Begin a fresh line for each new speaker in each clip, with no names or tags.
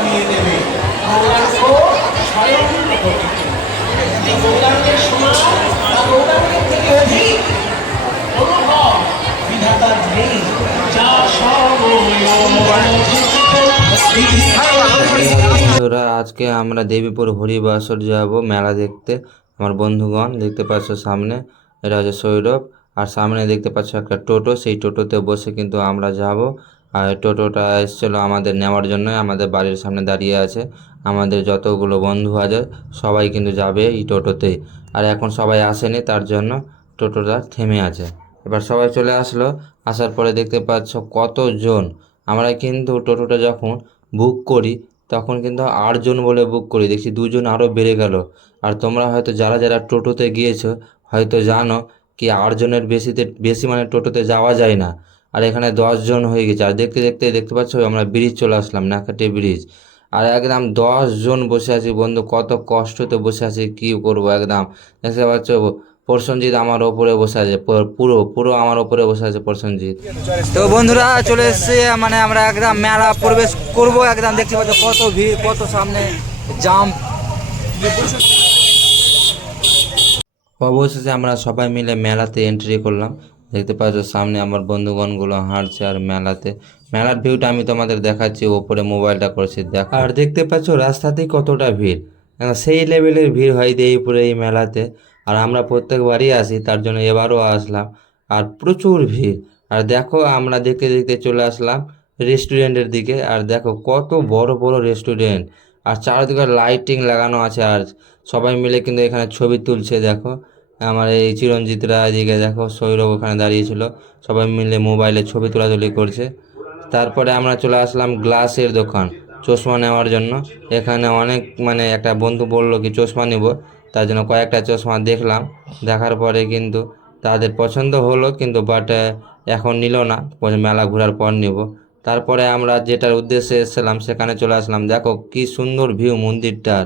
বানিয়ে দেবে
আজকে আমরা দেবীপুর হরিবাসর যাব মেলা দেখতে আমার বন্ধুগণ দেখতে পাচ্ছ সামনে এটা হচ্ছে সৌরভ আর সামনে দেখতে পাচ্ছ একটা টোটো সেই টোটোতে বসে কিন্তু আমরা যাব আর টোটোটা এসেছিলো আমাদের নেওয়ার জন্য আমাদের বাড়ির সামনে দাঁড়িয়ে আছে আমাদের যতগুলো বন্ধু আছে সবাই কিন্তু যাবে এই টোটোতে আর এখন সবাই আসেনি তার জন্য টোটোটা থেমে আছে এবার সবাই চলে আসলো আসার পরে দেখতে পাচ্ছ কতজন আমরা কিন্তু টোটোটা যখন বুক করি তখন কিন্তু আটজন বলে বুক করি দেখছি দুজন আরও বেড়ে গেল আর তোমরা হয়তো যারা যারা টোটোতে গিয়েছো হয়তো জানো কি আটজনের বেশিতে বেশি মানে টোটোতে যাওয়া যায় না আর এখানে দশজন হয়ে গেছে আর দেখতে দেখতে দেখতে পাচ্ছ আমরা ব্রিজ চলে আসলাম নাকাটি ব্রিজ আর একদম দশজন বসে আছি বন্ধু কত কষ্টতে বসে আছি কি করবো একদম দেখতে পাচ্ছ প্রসঞ্জিৎ আমার ওপরে বসে আছে পুরো পুরো আমার ওপরে বসে আছে প্রসঞ্জিৎ তো বন্ধুরা চলে এসছে মানে আমরা একদম মেলা প্রবেশ করব একদম দেখতে পাচ্ছ কত ভিড় কত সামনে জাম্প অবশেষে আমরা সবাই মিলে মেলাতে এন্ট্রি করলাম দেখতে পাচ্ছ সামনে আমার বন্ধুগণগুলো হাঁটছে আর মেলাতে মেলার ভিউটা আমি তোমাদের দেখাচ্ছি ওপরে মোবাইলটা করছি দেখো আর দেখতে পাচ্ছ রাস্তাতেই কতটা ভিড় কেন হ্যাঁ, সেই লেভেলের ভিড় হয় দেবীপুরে এই মেলাতে আর আমরা প্রত্যেকবারই আসি তার জন্য এবারও আসলাম আর প্রচুর ভিড় আর দেখো আমরা দেখতে দেখতে চলে আসলাম রেস্টুরেন্টের দিকে আর দেখো কত বড় বড় রেস্টুরেন্ট আর চারদিকে লাইটিং লাগানো আছে আর সবাই মিলে কিন্তু এখানে ছবি তুলছে দেখো আমার এই চিরঞ্জিতরা এদিকে দেখো সৌরভ ওখানে দাঁড়িয়েছিল সবাই মিলে মোবাইলে ছবি তোলাতুলি করছে তারপরে আমরা চলে আসলাম গ্লাসের দোকান চশমা নেওয়ার জন্য এখানে অনেক মানে একটা বন্ধু বললো কি চশমা নিব তার জন্য কয়েকটা চশমা দেখলাম দেখার পরে কিন্তু তাদের পছন্দ হলো কিন্তু বাট এখন নিল না মেলা ঘোরার পর নিব তারপরে আমরা যেটার উদ্দেশ্যে এসেছিলাম সেখানে চলে আসলাম দেখো কি সুন্দর ভিউ মন্দিরটার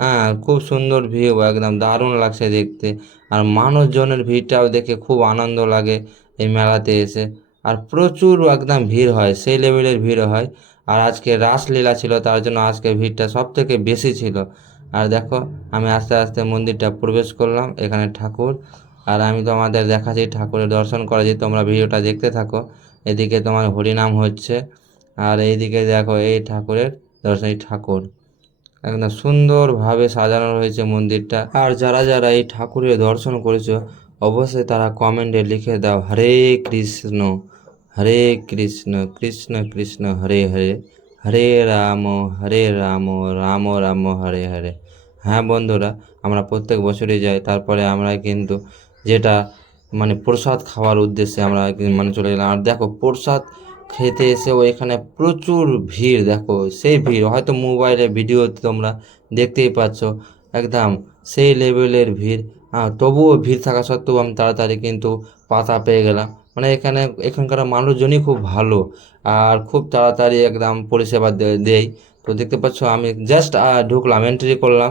হ্যাঁ খুব সুন্দর ভিউ একদম দারুণ লাগছে দেখতে আর মানুষজনের ভিড়টাও দেখে খুব আনন্দ লাগে এই মেলাতে এসে আর প্রচুর একদম ভিড় হয় সেই লেভেলের ভিড় হয় আর আজকে রাসলীলা ছিল তার জন্য আজকে ভিড়টা সব থেকে বেশি ছিল আর দেখো আমি আস্তে আস্তে মন্দিরটা প্রবেশ করলাম এখানে ঠাকুর আর আমি তোমাদের দেখাচ্ছি ঠাকুরের দর্শন করা যে তোমরা ভিডিওটা দেখতে থাকো এদিকে তোমার হরিনাম হচ্ছে আর এইদিকে দেখো এই ঠাকুরের দর্শনী ঠাকুর একদম সুন্দরভাবে সাজানো রয়েছে মন্দিরটা আর যারা যারা এই ঠাকুরের দর্শন করেছ অবশ্যই তারা কমেন্টে লিখে দাও হরে কৃষ্ণ হরে কৃষ্ণ কৃষ্ণ কৃষ্ণ হরে হরে হরে রাম হরে রাম রাম রাম হরে হরে হ্যাঁ বন্ধুরা আমরা প্রত্যেক বছরই যাই তারপরে আমরা কিন্তু যেটা মানে প্রসাদ খাওয়ার উদ্দেশ্যে আমরা মানে চলে গেলাম আর দেখো প্রসাদ খেতে এসেও এখানে প্রচুর ভিড় দেখো সেই ভিড় হয়তো মোবাইলে ভিডিওতে তোমরা দেখতেই পাচ্ছ একদম সেই লেভেলের ভিড় তবুও ভিড় থাকা সত্ত্বেও আমি তাড়াতাড়ি কিন্তু পাতা পেয়ে গেলাম মানে এখানে এখানকার মানুষজনই খুব ভালো আর খুব তাড়াতাড়ি একদম পরিষেবা দেয় তো দেখতে পাচ্ছ আমি জাস্ট ঢুকলাম এন্ট্রি করলাম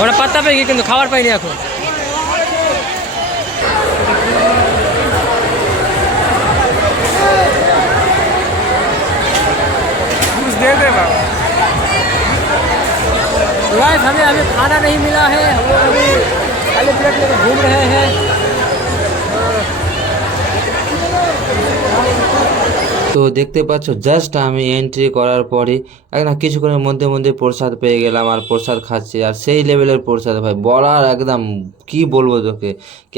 ওরা পাত্তা পেয়ে গিয়ে কিন্তু খাবার পাইনি এখন लाइफ हमें अभी खाना नहीं मिला है हम लोग अभी खाली प्लेट लेकर घूम रहे हैं তো দেখতে পাচ্ছ জাস্ট আমি এন্ট্রি করার পরে একদম কিছুক্ষণের মধ্যে মধ্যে প্রসাদ পেয়ে গেলাম আর প্রসাদ খাচ্ছি আর সেই লেভেলের প্রসাদ ভাই বলার একদম কি বলবো তোকে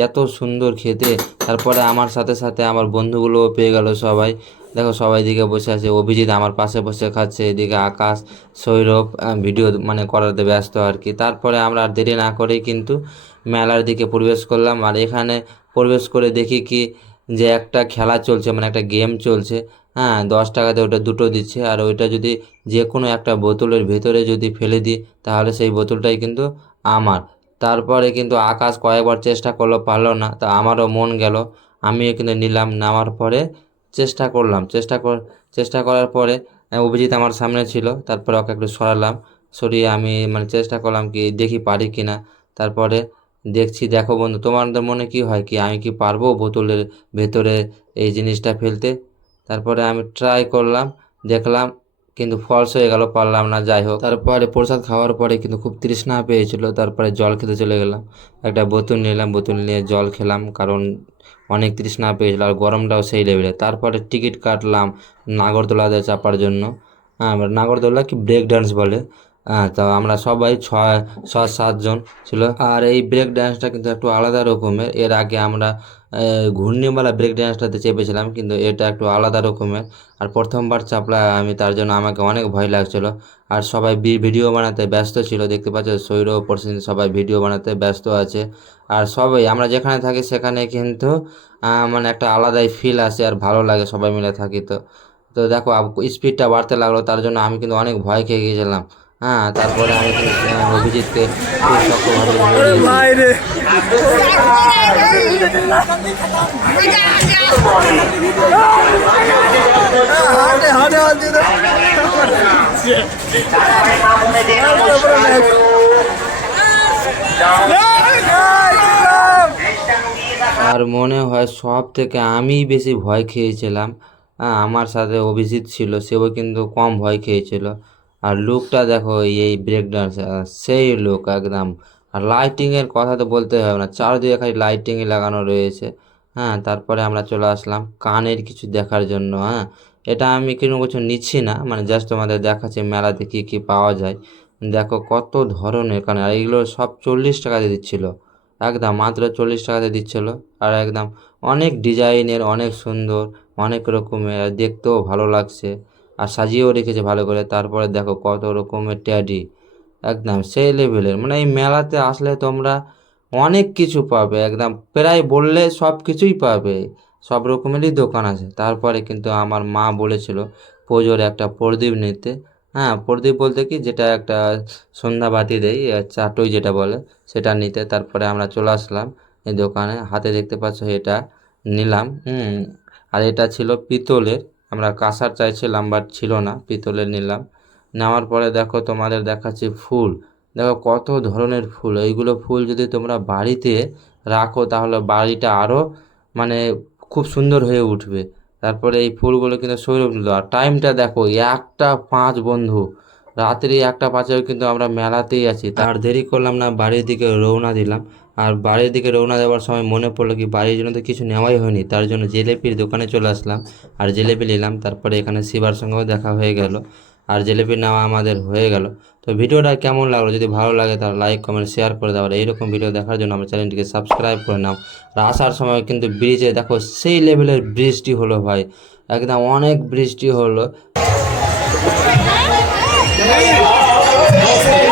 এত সুন্দর খেতে তারপরে আমার সাথে সাথে আমার বন্ধুগুলোও পেয়ে গেল সবাই দেখো সবাই দিকে বসে আছে অভিজিৎ আমার পাশে বসে খাচ্ছে এদিকে আকাশ সৌরভ ভিডিও মানে করাতে ব্যস্ত আর কি তারপরে আমরা আর দেরি না করেই কিন্তু মেলার দিকে প্রবেশ করলাম আর এখানে প্রবেশ করে দেখি কি যে একটা খেলা চলছে মানে একটা গেম চলছে হ্যাঁ দশ টাকাতে ওটা দুটো দিচ্ছে আর ওইটা যদি যে কোনো একটা বোতলের ভেতরে যদি ফেলে দিই তাহলে সেই বোতলটাই কিন্তু আমার তারপরে কিন্তু আকাশ কয়েকবার চেষ্টা করলো পারলো না তা আমারও মন গেল আমিও কিন্তু নিলাম নামার পরে চেষ্টা করলাম চেষ্টা কর চেষ্টা করার পরে অভিজিৎ আমার সামনে ছিল তারপরে ওকে একটু সরালাম সরিয়ে আমি মানে চেষ্টা করলাম কি দেখি পারি কি না তারপরে দেখছি দেখো বন্ধু তোমাদের মনে কি হয় কি আমি কি পারবো বোতলের ভেতরে এই জিনিসটা ফেলতে তারপরে আমি ট্রাই করলাম দেখলাম কিন্তু ফলস হয়ে গেল পারলাম না যাই হোক তারপরে প্রসাদ খাওয়ার পরে কিন্তু খুব তৃষ্ণা পেয়েছিল তারপরে জল খেতে চলে গেলাম একটা বোতল নিলাম বোতল নিয়ে জল খেলাম কারণ অনেক তৃষ্ণা পেয়েছিল আর গরমটাও সেই লেভেলে তারপরে টিকিট কাটলাম নাগরদোলাতে চাপার জন্য হ্যাঁ নাগরদোলা কি ব্রেক ডান্স বলে হ্যাঁ তো আমরা সবাই ছয় ছ সাতজন ছিল আর এই ব্রেক ডান্সটা কিন্তু একটু আলাদা রকমের এর আগে আমরা ঘূর্ণিমালা ব্রেক ড্যান্সটাতে চেপেছিলাম কিন্তু এটা একটু আলাদা রকমের আর প্রথমবার চাপলা আমি তার জন্য আমাকে অনেক ভয় লাগছিল আর সবাই ভিডিও বানাতে ব্যস্ত ছিল দেখতে পাচ্ছ সৈর পরশিন সবাই ভিডিও বানাতে ব্যস্ত আছে আর সবাই আমরা যেখানে থাকি সেখানে কিন্তু মানে একটা আলাদাই ফিল আসে আর ভালো লাগে সবাই মিলে থাকি তো তো দেখো স্পিডটা বাড়তে লাগলো তার জন্য আমি কিন্তু অনেক ভয় খেয়ে গিয়েছিলাম হ্যাঁ তারপরে আমি অভিজিৎকে খুব শক্তভাবে আর মনে হয় সব থেকে আমি বেশি ভয় খেয়েছিলাম হ্যাঁ, আমার সাথে অভিজিৎ ছিল সেও কিন্তু কম ভয় খেয়েছিল আর লুকটা দেখো এই ব্রেক ডান্স সেই লুক একদম আর লাইটিংয়ের কথা তো বলতে হবে না চারদিকে খালি লাইটিংয়ে লাগানো রয়েছে হ্যাঁ তারপরে আমরা চলে আসলাম কানের কিছু দেখার জন্য হ্যাঁ এটা আমি কোনো কিছু নিচ্ছি না মানে জাস্ট তোমাদের দেখাচ্ছি মেলাতে কী কী পাওয়া যায় দেখো কত ধরনের কানে আর এগুলো সব চল্লিশ টাকাতে দিচ্ছিল একদম মাত্র চল্লিশ টাকাতে দিচ্ছিল আর একদম অনেক ডিজাইনের অনেক সুন্দর অনেক রকমের দেখতেও ভালো লাগছে আর সাজিয়েও রেখেছে ভালো করে তারপরে দেখো কত রকমের ট্যাডি একদম সেই লেভেলের মানে এই মেলাতে আসলে তোমরা অনেক কিছু পাবে একদম প্রায় বললে সব কিছুই পাবে সব রকমেরই দোকান আছে তারপরে কিন্তু আমার মা বলেছিল পুজোর একটা প্রদীপ নিতে হ্যাঁ প্রদীপ বলতে কি যেটা একটা সন্ধ্যাবাতি দেয় চাটুই যেটা বলে সেটা নিতে তারপরে আমরা চলে আসলাম এই দোকানে হাতে দেখতে পাচ্ছ এটা নিলাম হুম আর এটা ছিল পিতলের আমরা কাঁসার চাইছিলাম বাট ছিল না পিতলের নিলাম নেওয়ার পরে দেখো তোমাদের দেখাচ্ছি ফুল দেখো কত ধরনের ফুল এইগুলো ফুল যদি তোমরা বাড়িতে রাখো তাহলে বাড়িটা আরও মানে খুব সুন্দর হয়ে উঠবে তারপরে এই ফুলগুলো কিন্তু সৌরভ নিল আর টাইমটা দেখো একটা পাঁচ বন্ধু রাত্রি একটা পাঁচেও কিন্তু আমরা মেলাতেই আছি তার দেরি করলাম না বাড়ির দিকে রওনা দিলাম আর বাড়ির দিকে রওনা দেওয়ার সময় মনে পড়লো কি বাড়ির জন্য তো কিছু নেওয়াই হয়নি তার জন্য জিলেপির দোকানে চলে আসলাম আর জিলেপি নিলাম তারপরে এখানে শিবার সঙ্গেও দেখা হয়ে গেল আর জিলেপি নেওয়া আমাদের হয়ে গেল তো ভিডিওটা কেমন লাগলো যদি ভালো লাগে তার লাইক কমেন্ট শেয়ার করে দেওয়ার আর এইরকম ভিডিও দেখার জন্য আমার চ্যানেলটিকে সাবস্ক্রাইব করে নাও আর আসার সময় কিন্তু ব্রিজে দেখো সেই লেভেলের ব্রিজটি হলো ভাই একদম অনেক ব্রিজটি হলো